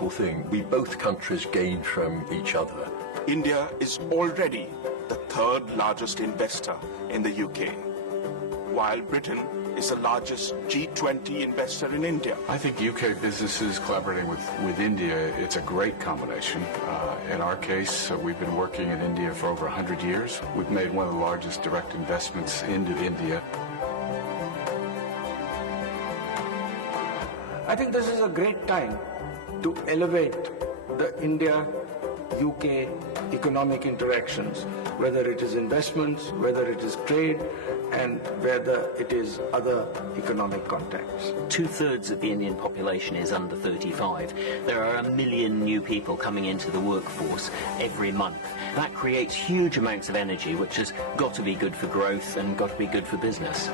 wonderful thing. We both countries gain from each other. India is already the third largest investor in the UK, while Britain is the largest G20 investor in India. I think UK businesses collaborating with India, it's a great combination. In our case, we've been working in India for over 100 years. We've made one of the largest direct investments into India. I think this is a great time to elevate the India-UK economic interactions, whether it is investments, whether it is trade, and whether it is other economic contacts. 2/3 of the Indian population is under 35. There are 1 million new people coming into the workforce every month. That creates huge amounts of energy, which has got to be good for growth and got to be good for business.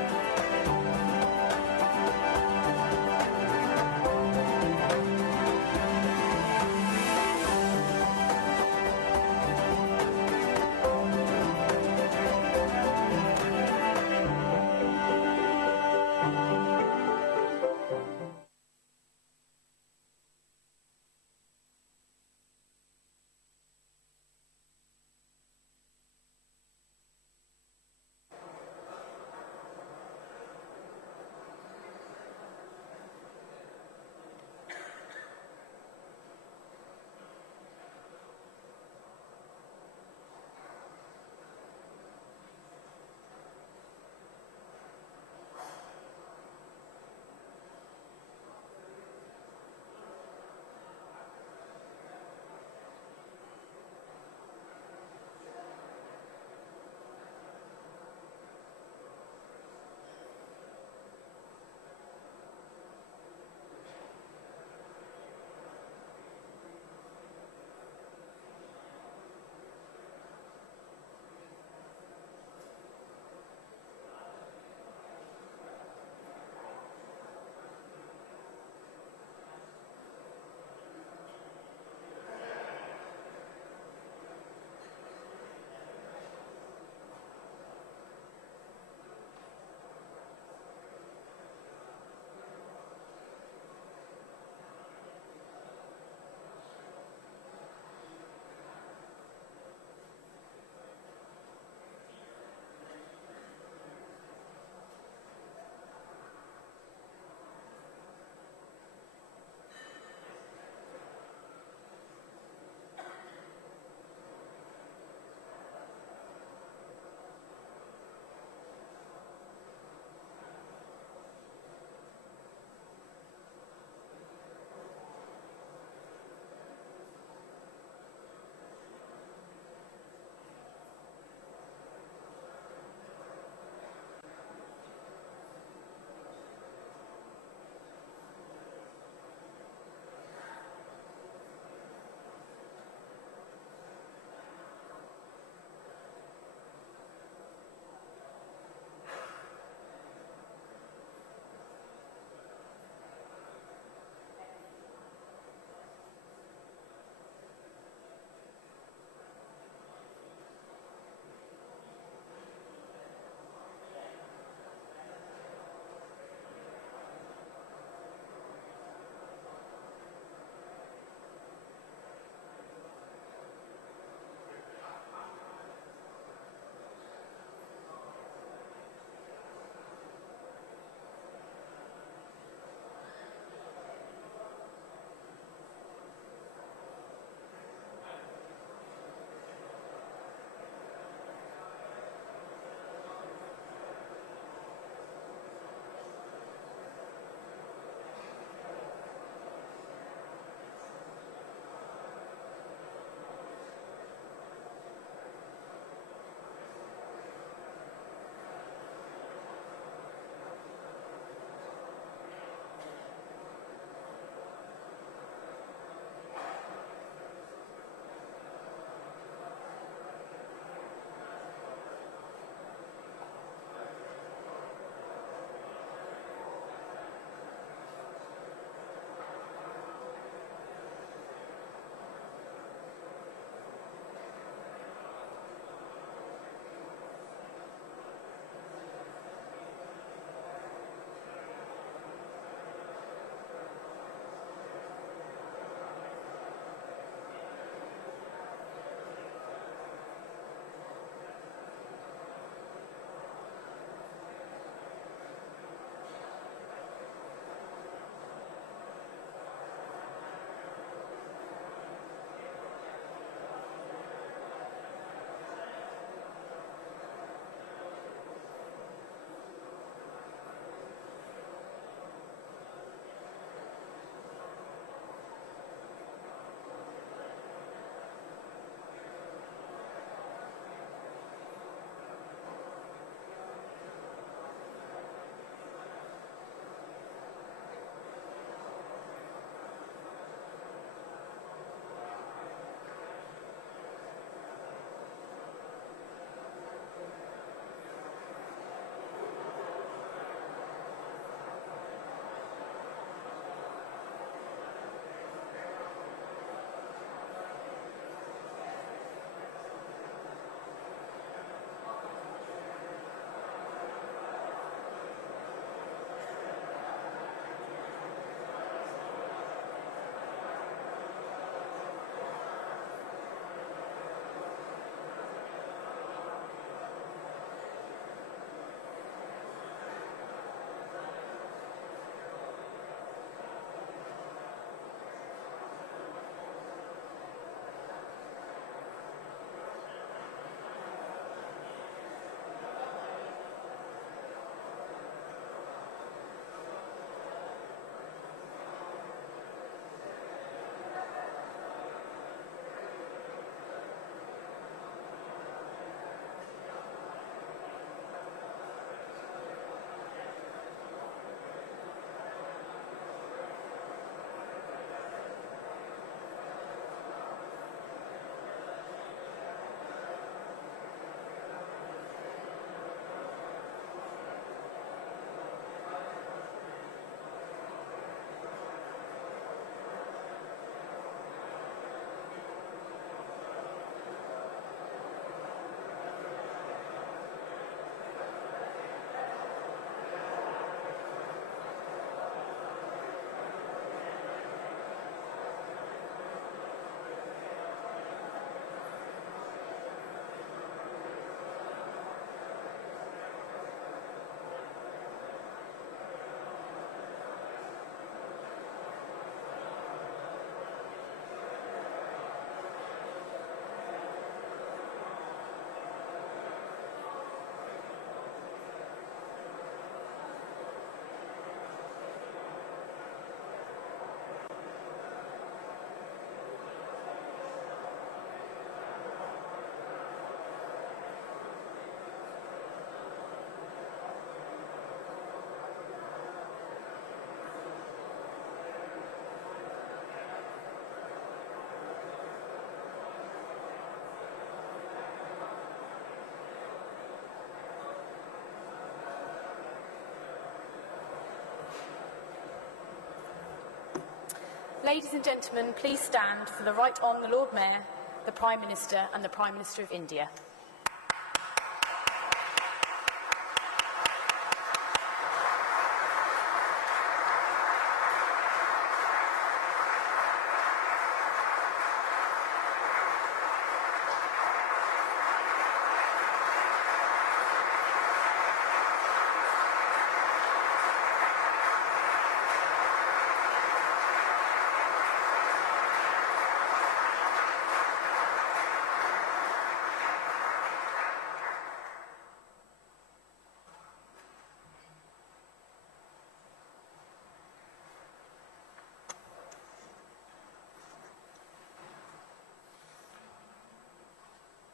Ladies and gentlemen, please stand for the Right Hon. the Lord Mayor, the Prime Minister and the Prime Minister of India.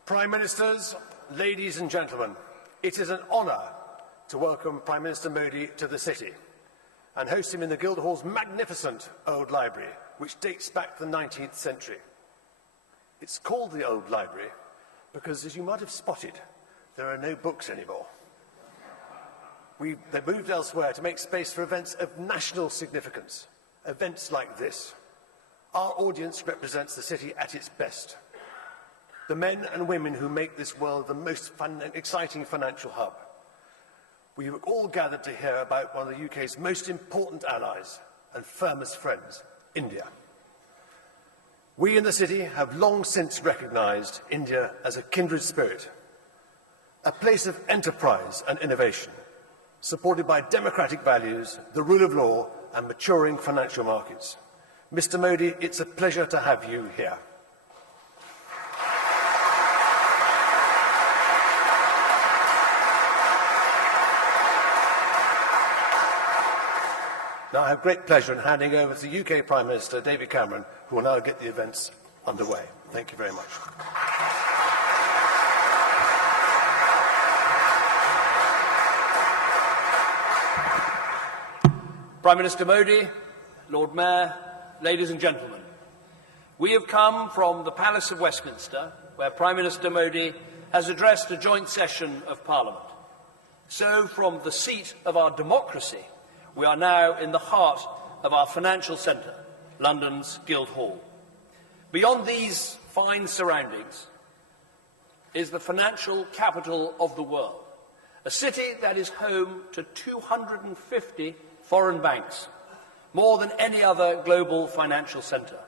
Prime Ministers, ladies and gentlemen, it is an honour to welcome Prime Minister Modi to the city and host him in the Guildhall's magnificent Old Library, which dates back to the 19th century. It's called the Old Library because, as you might have spotted, there are no books anymore. They moved elsewhere to make space for events of national significance, events like this. Our audience represents the city at its best. The men and women who make this world the most exciting financial hub. We have all gathered to hear about one of the UK's most important allies and firmest friends, India. We in the city have long since recognised India as a kindred spirit, a place of enterprise and innovation, supported by democratic values, the rule of law and maturing financial markets. Mr. Modi, it's a pleasure to have you here. Now I have great pleasure in handing over to the UK Prime Minister, David Cameron, who will now get the events underway. Thank you very much. Prime Minister Modi, Lord Mayor, ladies and gentlemen, we have come from the Palace of Westminster, where Prime Minister Modi has addressed a joint session of Parliament. So, from the seat of our democracy, we are now in the heart of our financial centre, London's Guildhall. Beyond these fine surroundings is the financial capital of the world, a city that is home to 250 foreign banks, more than any other global financial centre.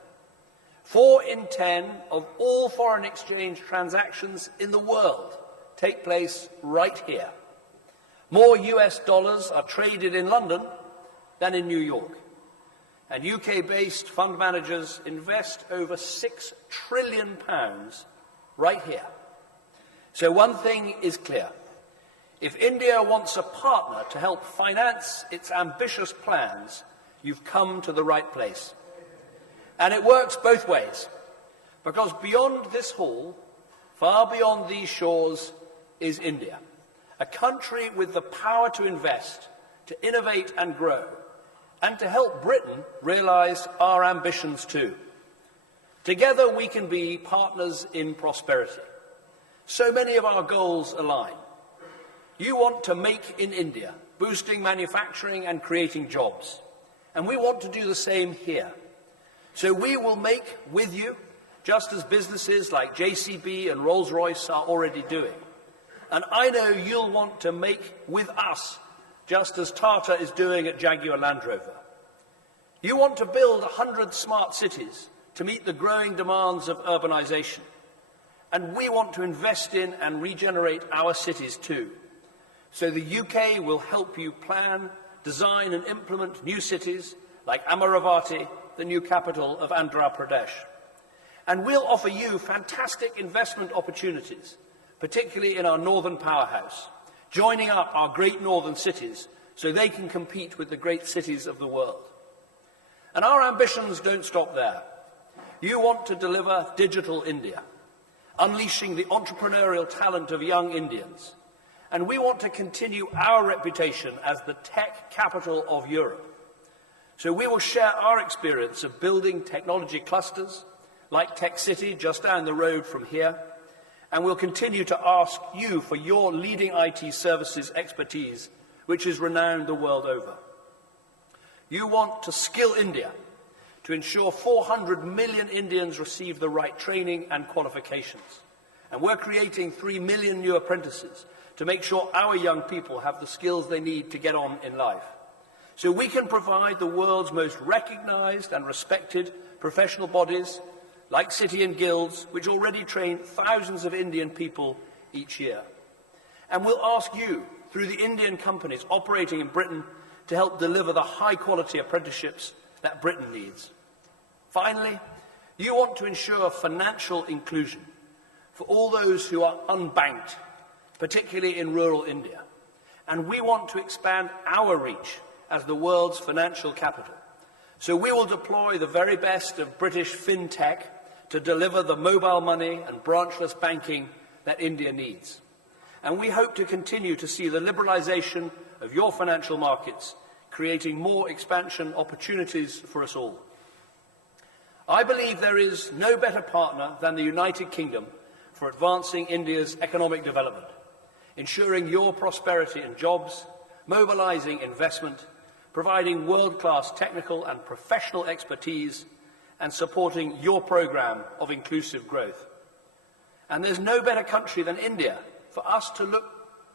4 in 10 of all foreign exchange transactions in the world take place right here. More US dollars are traded in London than in New York. And UK-based fund managers invest over £6 trillion right here. So one thing is clear. If India wants a partner to help finance its ambitious plans, you've come to the right place. And it works both ways, because beyond this hall, far beyond these shores, is India, a country with the power to invest, to innovate and grow, and to help Britain realise our ambitions too. Together we can be partners in prosperity. So many of our goals align. You want to make in India, boosting manufacturing and creating jobs. And we want to do the same here. So we will make with you, just as businesses like JCB and Rolls-Royce are already doing. And I know you'll want to make with us, just as Tata is doing at Jaguar Land Rover. You want to build 100 smart cities to meet the growing demands of urbanisation. And we want to invest in and regenerate our cities too. So the UK will help you plan, design and implement new cities like Amaravati, the new capital of Andhra Pradesh. And we'll offer you fantastic investment opportunities, particularly in our northern powerhouse, joining up our great northern cities so they can compete with the great cities of the world. And our ambitions don't stop there. You want to deliver digital India, unleashing the entrepreneurial talent of young Indians. And we want to continue our reputation as the tech capital of Europe. So we will share our experience of building technology clusters, like Tech City just down the road from here, and we'll continue to ask you for your leading IT services expertise, which is renowned the world over. You want to skill India, to ensure 400 million Indians receive the right training and qualifications. And we're creating 3 million new apprentices to make sure our young people have the skills they need to get on in life. So we can provide the world's most recognized and respected professional bodies, like city and guilds, which already train thousands of Indian people each year. And we'll ask you, through the Indian companies operating in Britain, to help deliver the high-quality apprenticeships that Britain needs. Finally, you want to ensure financial inclusion for all those who are unbanked, particularly in rural India. And we want to expand our reach as the world's financial capital. So we will deploy the very best of British fintech to deliver the mobile money and branchless banking that India needs. And we hope to continue to see the liberalisation of your financial markets, creating more expansion opportunities for us all. I believe there is no better partner than the United Kingdom for advancing India's economic development, ensuring your prosperity and jobs, mobilising investment, providing world-class technical and professional expertise, and supporting your programme of inclusive growth. And there's no better country than India for us to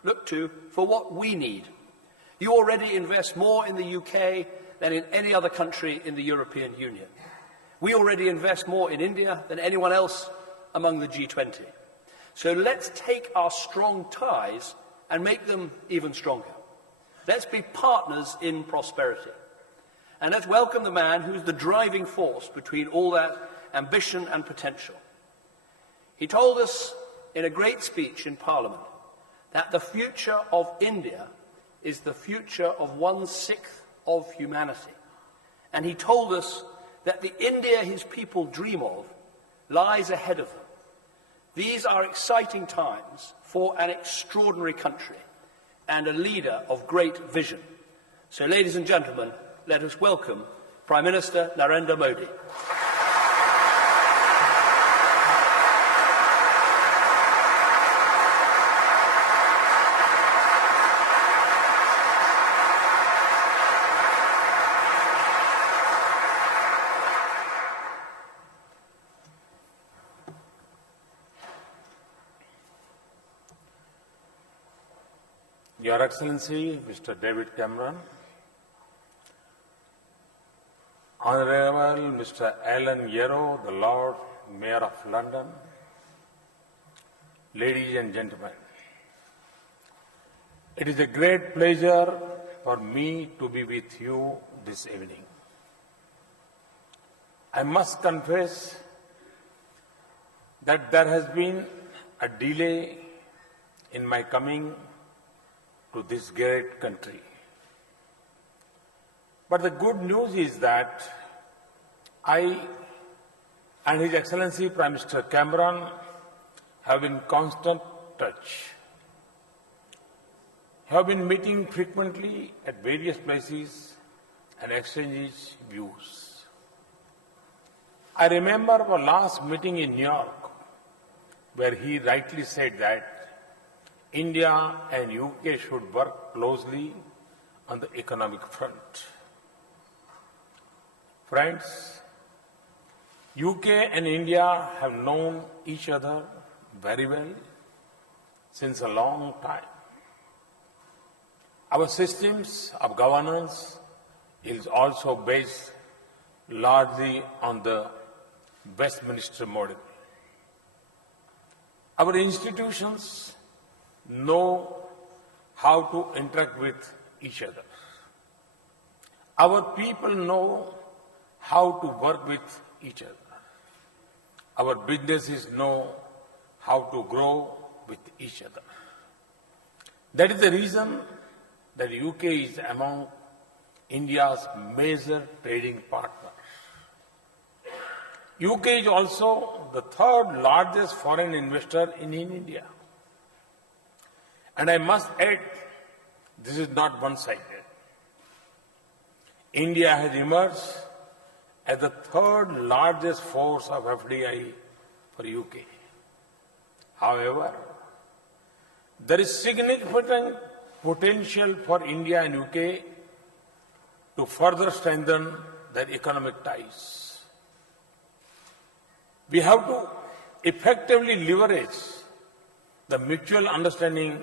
look to for what we need. You already invest more in the UK than in any other country in the European Union. We already invest more in India than anyone else among the G20. So let's take our strong ties and make them even stronger. Let's be partners in prosperity. And let's welcome the man who's the driving force between all that ambition and potential. He told us in a great speech in Parliament that the future of India is the future of 1/6 of humanity. And he told us that the India his people dream of lies ahead of them. These are exciting times for an extraordinary country and a leader of great vision. So, ladies and gentlemen, let us welcome Prime Minister Narendra Modi. Your Excellency, Mr. David Cameron, Honourable Mr. Alan Yarrow, the Lord Mayor of London, ladies and gentlemen, it is a great pleasure for me to be with you this evening. I must confess that there has been a delay in my coming to this great country. But the good news is that I and His Excellency Prime Minister Cameron have been in constant touch, have been meeting frequently at various places and exchanging views. I remember our last meeting in New York, where he rightly said that India and UK should work closely on the economic front. Friends, UK and India have known each other very well since a long time. Our systems of governance is also based largely on the Westminster model. Our institutions know how to interact with each other. Our people know how to work with each other. Our businesses know how to grow with each other. That is the reason that UK is among India's major trading partners. UK is also the third largest foreign investor in India. And I must add, this is not one-sided. India has emerged as the third largest force of FDI for UK. However, there is significant potential for India and UK to further strengthen their economic ties. We have to effectively leverage the mutual understanding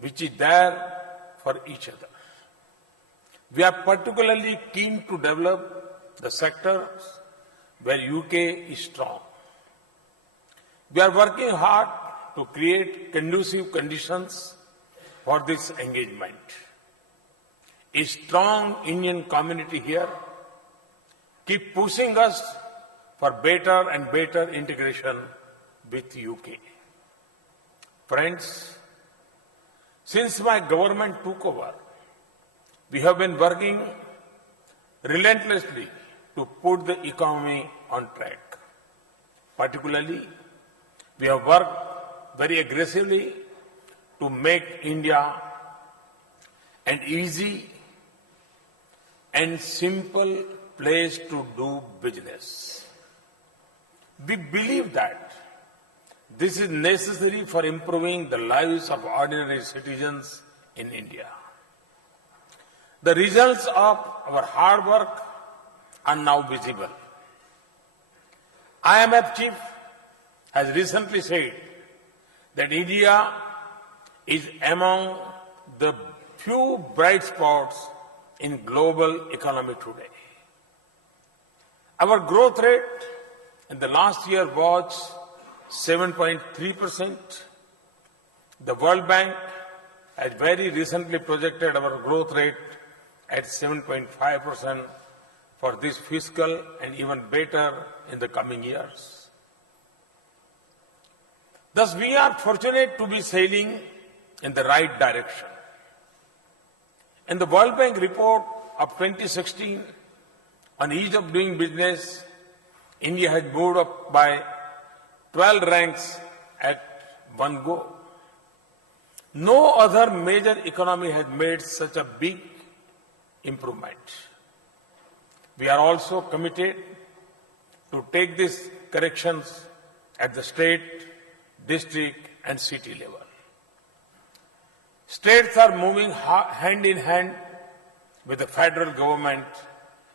which is there for each other. We are particularly keen to develop the sectors where UK is strong. We are working hard to create conducive conditions for this engagement. A strong Indian community here keep pushing us for better and better integration with UK. Friends, since my government took over, we have been working relentlessly to put the economy on track. Particularly, we have worked very aggressively to make India an easy and simple place to do business. We believe that this is necessary for improving the lives of ordinary citizens in India. The results of our hard work are now visible. IMF chief has recently said that India is among the few bright spots in global economy today. Our growth rate in the last year was 7.3%. The World Bank has very recently projected our growth rate at 7.5% for this fiscal and even better in the coming years. Thus, we are fortunate to be sailing in the right direction. In the World Bank report of 2016 on ease of doing business, India has moved up by 12 ranks at one go. No other major economy has made such a big improvement. We are also committed to take these corrections at the state, district and city level. States are moving hand in hand with the federal government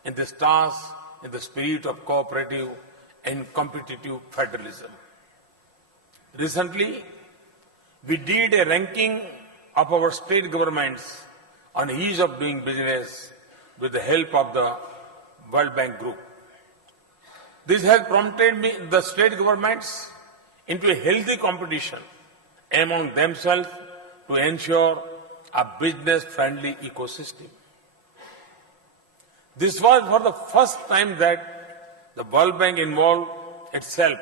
in this task in the spirit of cooperative and competitive federalism. Recently, we did a ranking of our state governments on ease of doing business with the help of the World Bank Group. This has prompted the state governments into a healthy competition among themselves to ensure a business-friendly ecosystem. This was for the first time that the World Bank involved itself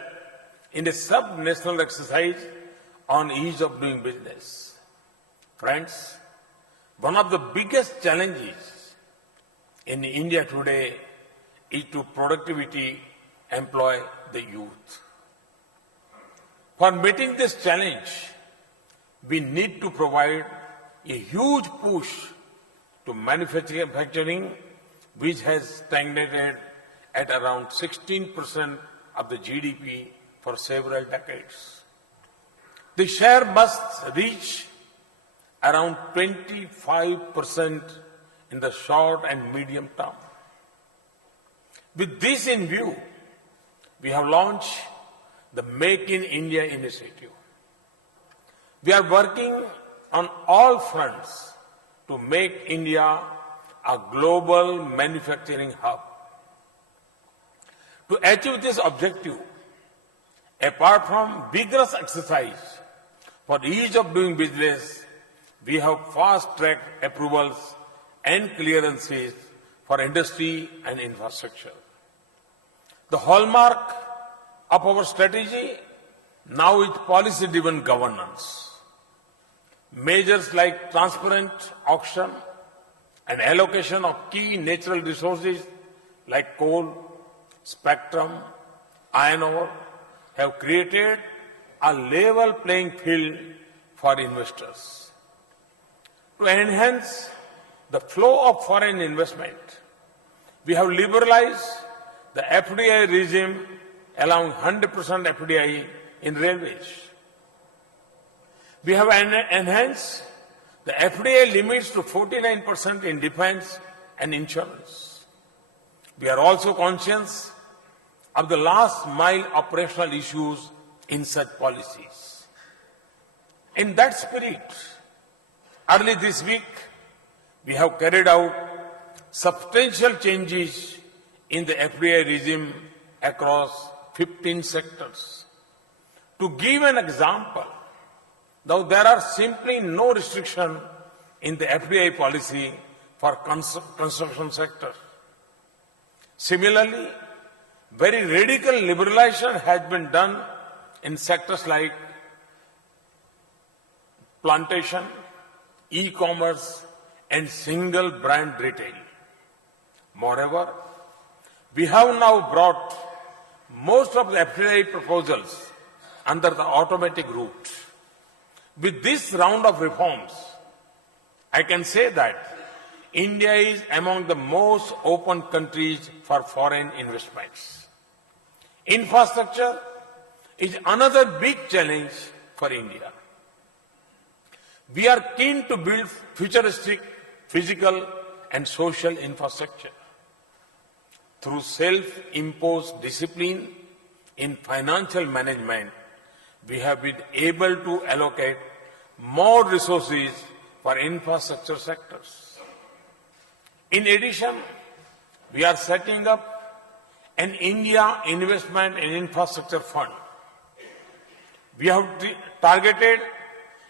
in a sub-national exercise on ease of doing business. Friends, one of the biggest challenges in India today is to productivity employ the youth. For meeting this challenge, we need to provide a huge push to manufacturing, which has stagnated at around 16% of the GDP for several decades. The share must reach around 25% in the short and medium term. With this in view, we have launched the Make in India initiative. We are working on all fronts to make India a global manufacturing hub. To achieve this objective, apart from vigorous exercise for ease of doing business, we have fast-tracked approvals and clearances for industry and infrastructure. The hallmark of our strategy now is policy-driven governance. Measures like transparent auction and allocation of key natural resources like coal, spectrum, iron ore have created a level playing field for investors. To enhance the flow of foreign investment, we have liberalized the FDI regime, allowing 100% FDI in railways. We have enhanced the FDI limits to 49% in defense and insurance. We are also conscious of the last mile operational issues in such policies. In that spirit, early this week, we have carried out substantial changes in the FDI regime across 15 sectors. To give an example, now there are simply no restriction in the FDI policy for construction sector. Similarly, very radical liberalization has been done in sectors like plantation, e-commerce, and single brand retail. Moreover, we have now brought most of the FDI proposals under the automatic route. With this round of reforms, I can say that India is among the most open countries for foreign investments. Infrastructure is another big challenge for India. We are keen to build futuristic physical and social infrastructure. Through self-imposed discipline in financial management, we have been able to allocate more resources for infrastructure sectors. In addition, we are setting up an India Investment and Infrastructure Fund. We have targeted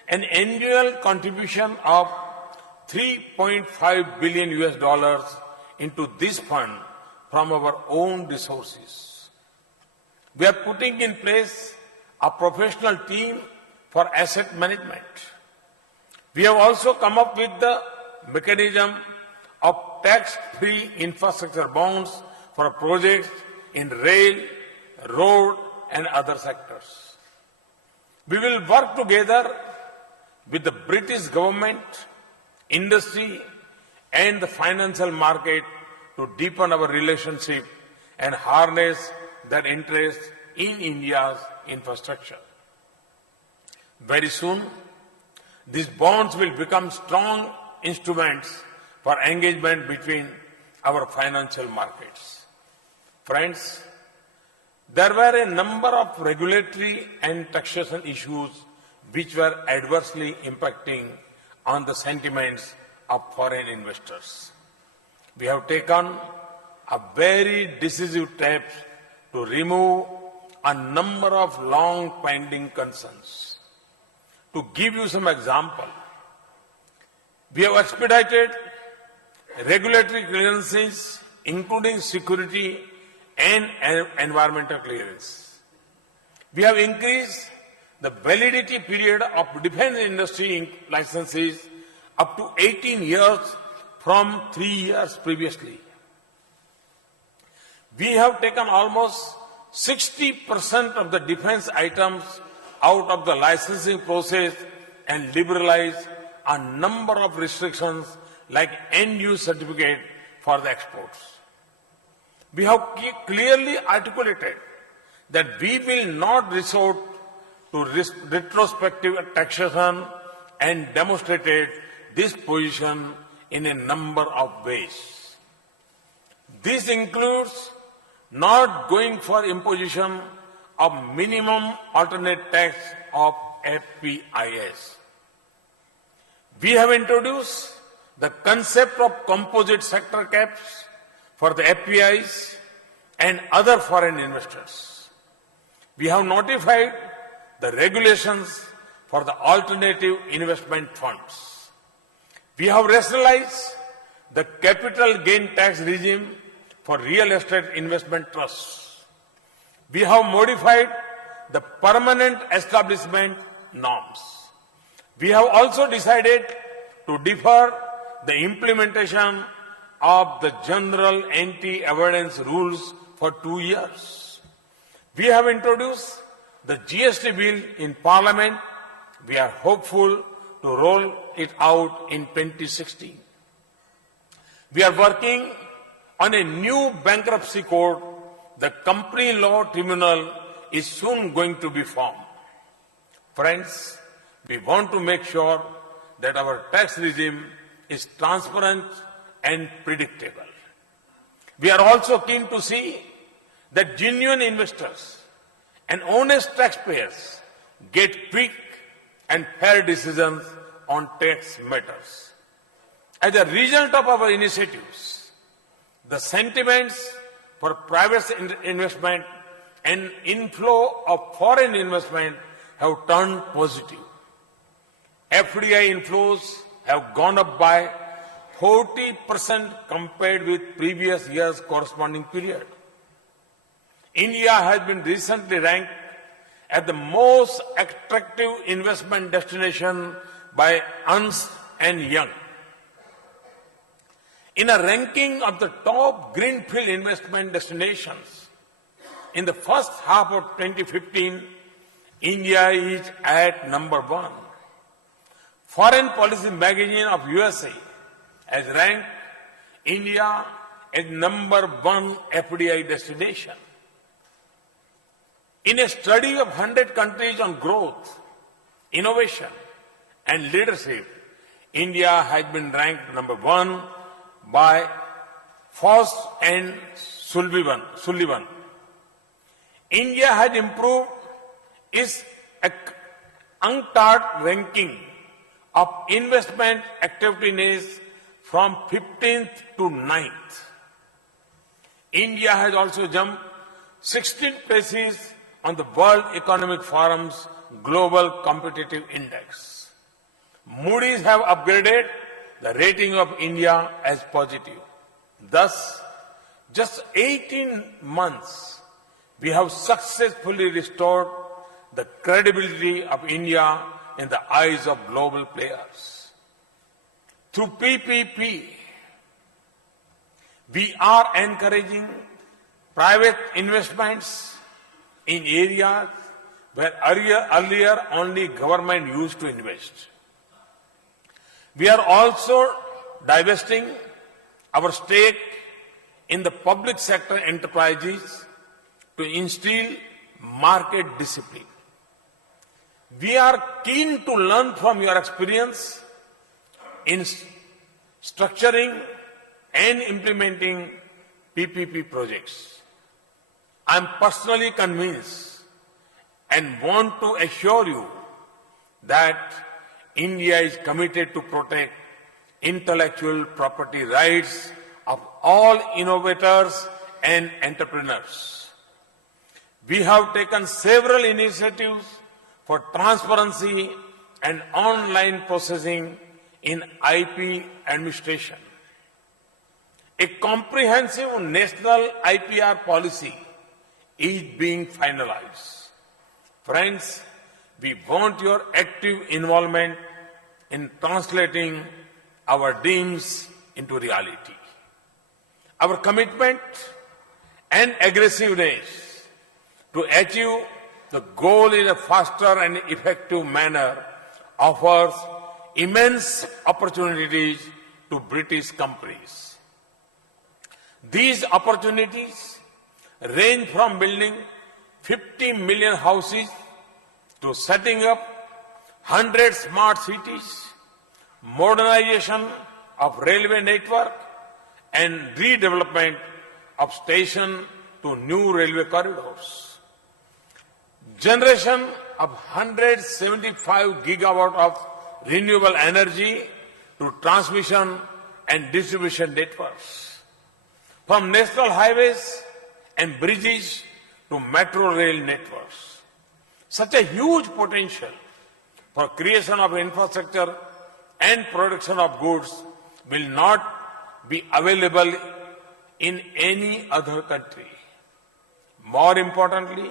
an annual contribution of $3.5 billion into this fund from our own resources. We are putting in place a professional team for asset management. We have also come up with the mechanism of tax-free infrastructure bonds for projects in rail, road, and other sectors. We will work together with the British government, industry, and the financial market to deepen our relationship and harness their interest in India's infrastructure. Very soon, these bonds will become strong instruments for engagement between our financial markets. Friends, there were a number of regulatory and taxation issues which were adversely impacting on the sentiments of foreign investors. We have taken a very decisive steps to remove a number of long-pending concerns. To give you some example, we have expedited regulatory clearances, including security and environmental clearance. We have increased the validity period of defense industry licenses up to 18 years from 3 years previously. We have taken almost 60% of the defense items out of the licensing process and liberalized a number of restrictions like end-use certificate for the exports. We have clearly articulated that we will not resort to retrospective taxation and demonstrated this position in a number of ways. This includes not going for imposition of minimum alternate tax of FPIS. We have introduced the concept of composite sector caps for the FPIs and other foreign investors. We have notified the regulations for the alternative investment funds. We have rationalized the capital gain tax regime for real estate investment trusts. We have modified the permanent establishment norms. We have also decided to defer the implementation of the general anti-avoidance rules for 2 years. We have introduced the GST bill in Parliament. We are hopeful to roll it out in 2016. We are working on a new bankruptcy code. The company law tribunal is soon going to be formed. Friends, we want to make sure that our tax regime is transparent and predictable. We are also keen to see that genuine investors and honest taxpayers get quick and fair decisions on tax matters. As a result of our initiatives, the sentiments for private investment and inflow of foreign investment have turned positive. FDI inflows have gone up by 40% compared with previous year's corresponding period. India has been recently ranked as the most attractive investment destination by Ernst & Young. In a ranking of the top greenfield investment destinations, in the first half of 2015, India is at number 1. Foreign Policy magazine of USA has ranked India as number 1 FDI destination. In a study of 100 countries on growth, innovation and leadership, India has been ranked number 1 by Frost and Sullivan. India has improved its UNCTAD ranking of investment activities from 15th to 9th. India has also jumped 16 places on the World Economic Forum's Global Competitive Index. Moody's have upgraded the rating of India as positive. Thus, just 18 months, we have successfully restored the credibility of India in the eyes of global players. Through PPP, we are encouraging private investments in areas where earlier only government used to invest. We are also divesting our stake in the public sector enterprises to instill market discipline. We are keen to learn from your experience in structuring and implementing PPP projects. I am personally convinced and want to assure you that India is committed to protect intellectual property rights of all innovators and entrepreneurs. We have taken several initiatives for transparency and online processing in IP administration. A comprehensive national IPR policy is being finalized. Friends, we want your active involvement in translating our dreams into reality. Our commitment and aggressiveness to achieve the goal in a faster and effective manner offers immense opportunities to British companies. These opportunities range from building 50 million houses to setting up 100 smart cities, modernization of railway network, and redevelopment of station to new railway corridors. Generation of 175 gigawatt of renewable energy to transmission and distribution networks. From national highways and bridges to metro rail networks. Such a huge potential for creation of infrastructure and production of goods will not be available in any other country. More importantly,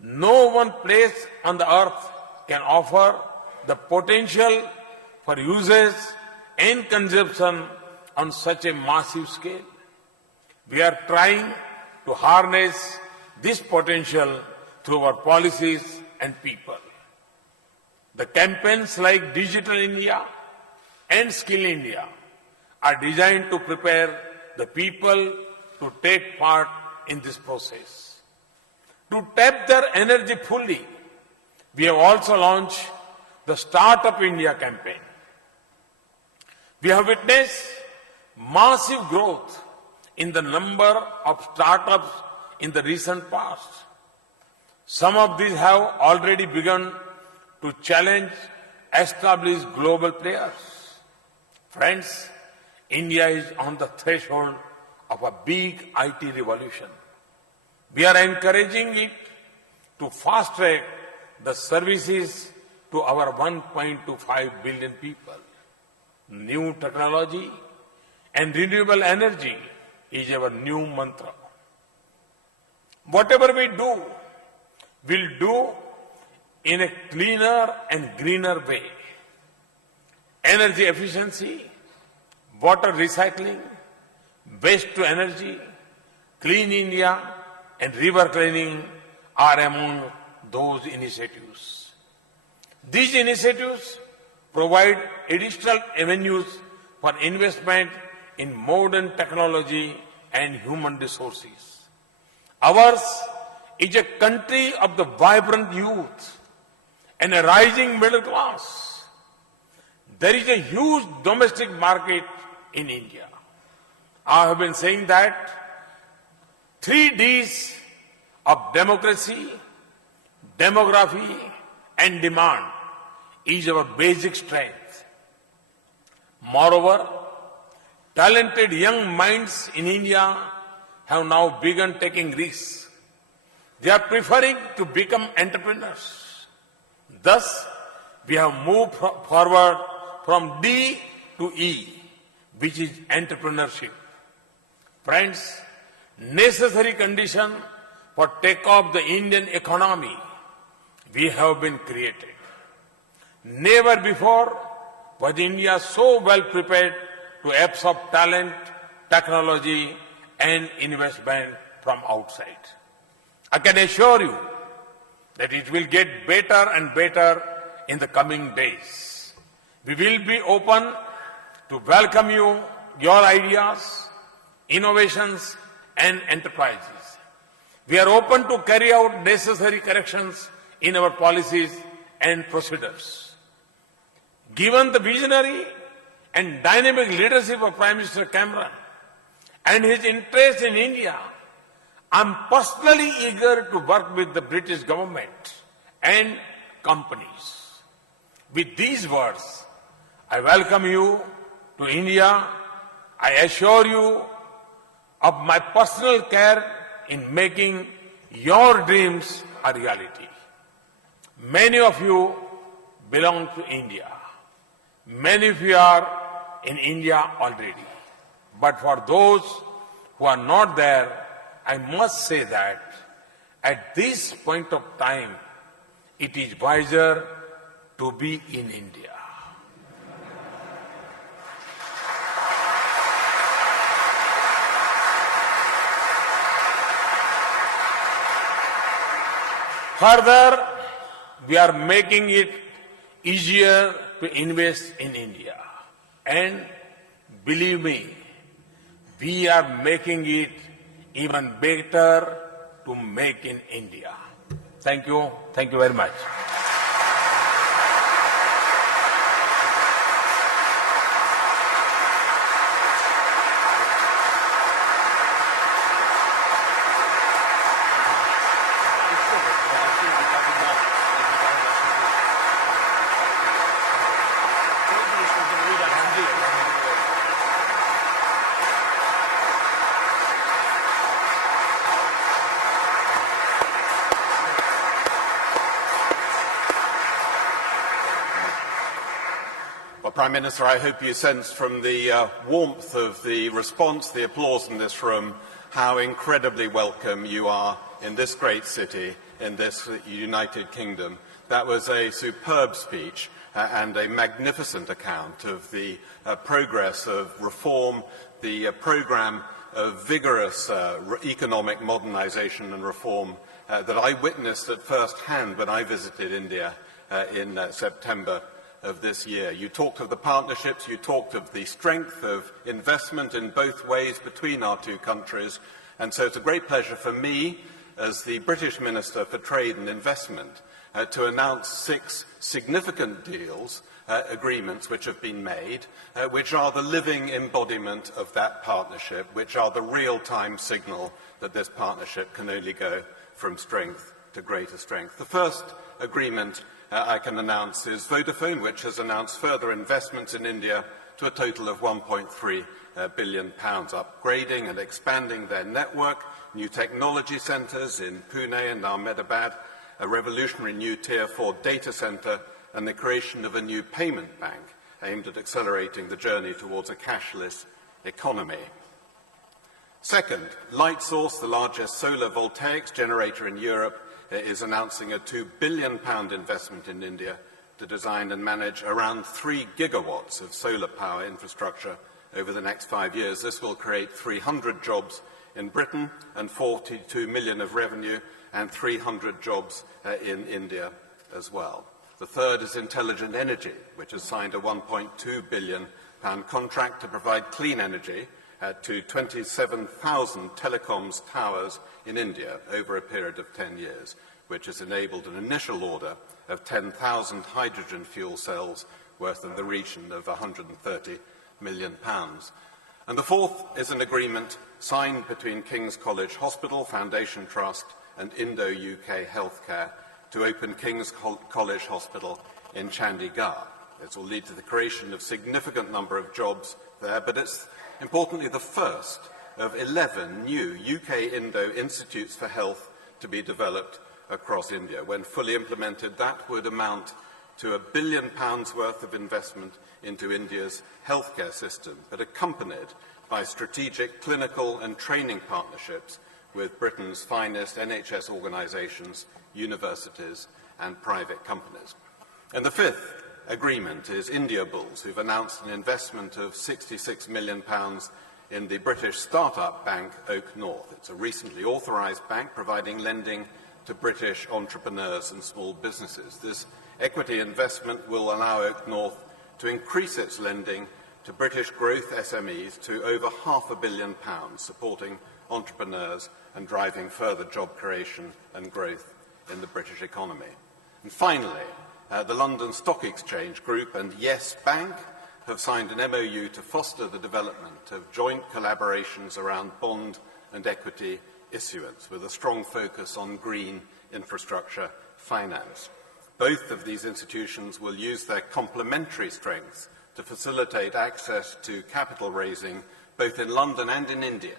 no one place on the earth can offer the potential for usage and consumption on such a massive scale. We are trying to harness this potential through our policies and people. The campaigns like Digital India and Skill India are designed to prepare the people to take part in this process. To tap their energy fully, we have also launched the Startup India campaign. We have witnessed massive growth in the number of startups in the recent past. Some of these have already begun to challenge established global players. Friends, India is on the threshold of a big IT revolution. We are encouraging it to fast-track the services to our 1.25 billion people. New technology and renewable energy is our new mantra. Whatever we do, we'll do in a cleaner and greener way. Energy efficiency, water recycling, waste to energy, clean India, and river cleaning are among those initiatives. These initiatives provide additional avenues for investment in modern technology and human resources. Ours is a country of the vibrant youth and a rising middle class. There is a huge domestic market in India. I have been saying that 3 Ds of democracy, demography, and demand is our basic strength. Moreover, talented young minds in India have now begun taking risks. They are preferring to become entrepreneurs. Thus, we have moved forward from D to E, which is entrepreneurship. Friends, necessary condition for take-off the Indian economy we have been created. Never before was India so well prepared to absorb talent, technology, and investment from outside. I can assure you that it will get better and better in the coming days. We will be open to welcome you, your ideas, innovations, and enterprises. We are open to carry out necessary corrections in our policies and procedures. Given the visionary and dynamic leadership of Prime Minister Cameron and his interest in India, I am personally eager to work with the British government and companies. With these words, I welcome you to India. I assure you of my personal care in making your dreams a reality. Many of you belong to India. Many of you are in India already. But for those who are not there, I must say that at this point of time, it is wiser to be in India. Further, we are making it easier to invest in India. And believe me, we are making it even better to make in India. Thank you. Thank you very much. Prime Minister, I hope you sense from the warmth of the response, the applause in this room, how incredibly welcome you are in this great city, in this United Kingdom. That was a superb speech and a magnificent account of the progress of reform, the programme of vigorous economic modernisation and reform that I witnessed at first hand when I visited India in September of this year. You talked of the partnerships, you talked of the strength of investment in both ways between our two countries, and so it's a great pleasure for me as the British Minister for Trade and Investment to announce 6 significant deals, agreements which have been made, which are the living embodiment of that partnership, which are the real-time signal that this partnership can only go from strength to greater strength. The first agreement I can announce is Vodafone, which has announced further investments in India to a total of £1.3 billion, upgrading and expanding their network, new technology centres in Pune and Ahmedabad, a revolutionary new Tier 4 data centre, and the creation of a new payment bank aimed at accelerating the journey towards a cashless economy. Second, Lightsource, the largest solar voltaics generator in Europe, is announcing a £2 billion investment in India to design and manage around 3 gigawatts of solar power infrastructure over the next 5 years. This will create 300 jobs in Britain and 42 million of revenue and 300 jobs in India as well. The third is Intelligent Energy, which has signed a £1.2 billion contract to provide clean energy to 27,000 telecoms towers in India over a period of 10 years, which has enabled an initial order of 10,000 hydrogen fuel cells worth in the region of £130 million. And the fourth is an agreement signed between King's College Hospital, Foundation Trust and Indo-UK Healthcare to open King's College Hospital in Chandigarh. This will lead to the creation of a significant number of jobs there, but it's importantly the first of 11 new UK-Indo Institutes for Health to be developed across India. When fully implemented, that would amount to £1 billion worth of investment into India's healthcare system, but accompanied by strategic clinical and training partnerships with Britain's finest NHS organisations, universities and private companies. And the fifth agreement is Indiabulls, who've announced an investment of £66 million in the British start-up bank Oak North. It's a recently authorised bank providing lending to British entrepreneurs and small businesses. This equity investment will allow Oak North to increase its lending to British growth SMEs to over £500 million, supporting entrepreneurs and driving further job creation and growth in the British economy. And finally, the London Stock Exchange Group and Yes Bank have signed an MOU to foster the development of joint collaborations around bond and equity issuance, with a strong focus on green infrastructure finance. Both of these institutions will use their complementary strengths to facilitate access to capital raising both in London and in India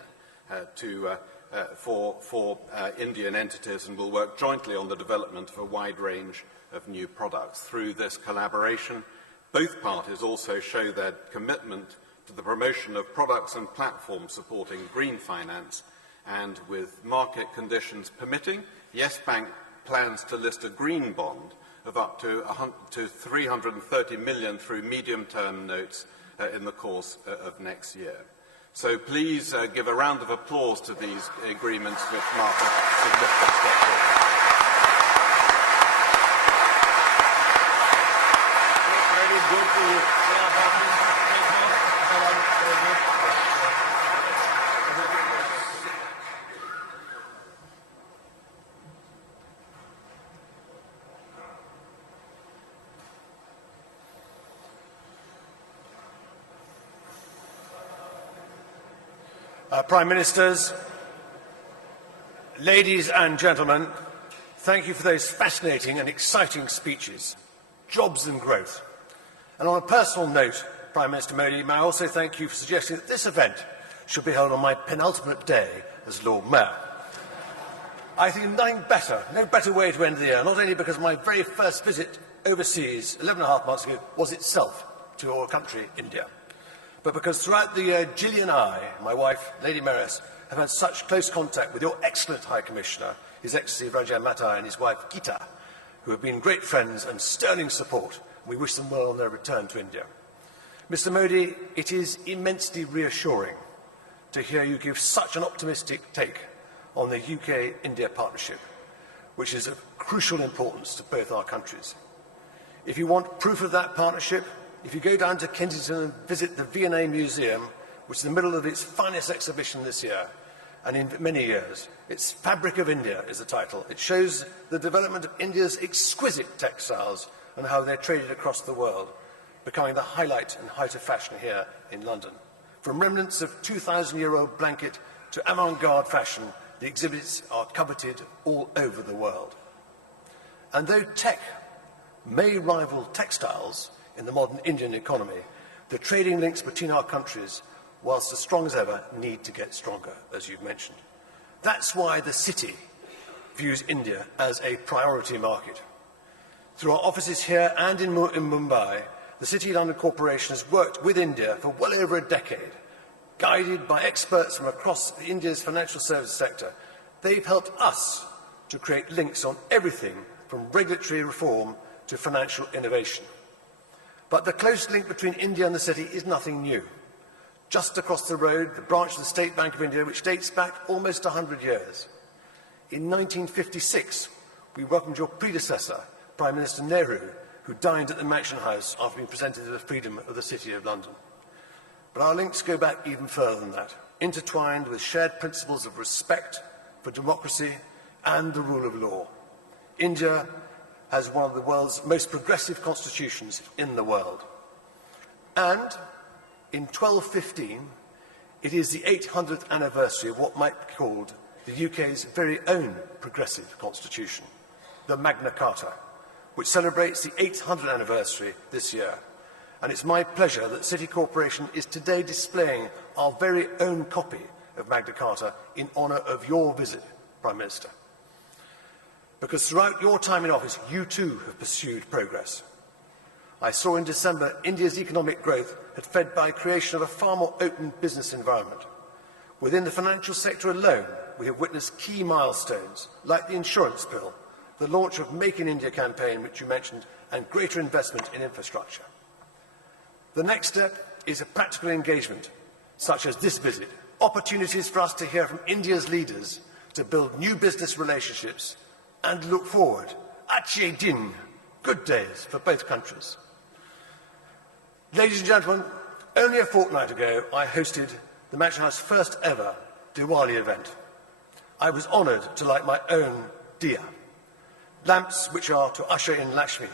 for Indian entities, and will work jointly on the development of a wide range of new products. Through this collaboration, both parties also show their commitment to the promotion of products and platforms supporting green finance, and with market conditions permitting, Yes Bank plans to list a green bond of up to 330 million through medium-term notes in the course of next year. So please give a round of applause to these agreements which mark a significant step forward. Prime Ministers, ladies and gentlemen, thank you for those fascinating and exciting speeches. Jobs and growth. And on a personal note, Prime Minister Modi, may I also thank you for suggesting that this event should be held on my penultimate day as Lord Mayor. I think no better way to end the year, not only because my very first visit overseas 11.5 months ago was itself to your country, India, but because throughout the year, Gillian and I, my wife, Lady Mayoress, have had such close contact with your excellent High Commissioner, His Excellency Janata, and his wife Gita, who have been great friends and sterling support. We wish them well on their return to India. Mr. Modi, it is immensely reassuring to hear you give such an optimistic take on the UK-India partnership, which is of crucial importance to both our countries. If you want proof of that partnership, if you go down to Kensington and visit the V&A Museum, which is in the middle of its finest exhibition this year, and in many years. Its Fabric of India is the title. It shows the development of India's exquisite textiles and how they're traded across the world, becoming the highlight and height of fashion here in London. From remnants of 2,000-year-old blanket to avant-garde fashion, the exhibits are coveted all over the world. And though tech may rival textiles in the modern Indian economy, the trading links between our countries, whilst as strong as ever, need to get stronger, as you've mentioned. That's why the city views India as a priority market. Through our offices here and in Mumbai, the City London Corporation has worked with India for well over a decade. Guided by experts from across India's financial services sector, they've helped us to create links on everything from regulatory reform to financial innovation. But the close link between India and the city is nothing new. Just across the road, the branch of the State Bank of India, which dates back almost 100 years. In 1956, we welcomed your predecessor, Prime Minister Nehru, who dined at the Mansion House after being presented with the freedom of the City of London. But our links go back even further than that, intertwined with shared principles of respect for democracy and the rule of law. India has one of the world's most progressive constitutions in the world. And in 1215, it is the 800th anniversary of what might be called the UK's very own progressive constitution, the Magna Carta, which celebrates the 800th anniversary this year. And it's my pleasure that City Corporation is today displaying our very own copy of Magna Carta in honour of your visit, Prime Minister. Because throughout your time in office, you too have pursued progress. I saw in December India's economic growth had fed by creation of a far more open business environment. Within the financial sector alone, we have witnessed key milestones, like the insurance bill, the launch of Make in India campaign, which you mentioned, and greater investment in infrastructure. The next step is a practical engagement, such as this visit, opportunities for us to hear from India's leaders to build new business relationships and look forward, Achye Din, good days for both countries. Ladies and gentlemen, only a fortnight ago, I hosted the Mansion House first ever Diwali event. I was honoured to light my own diya, lamps which are to usher in Lakshmi,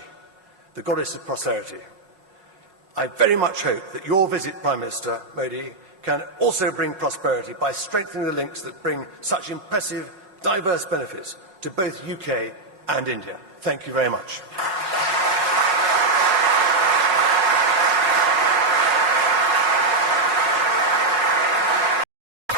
the goddess of prosperity. I very much hope that your visit, Prime Minister Modi, can also bring prosperity by strengthening the links that bring such impressive, diverse benefits to both UK and India. Thank you very much.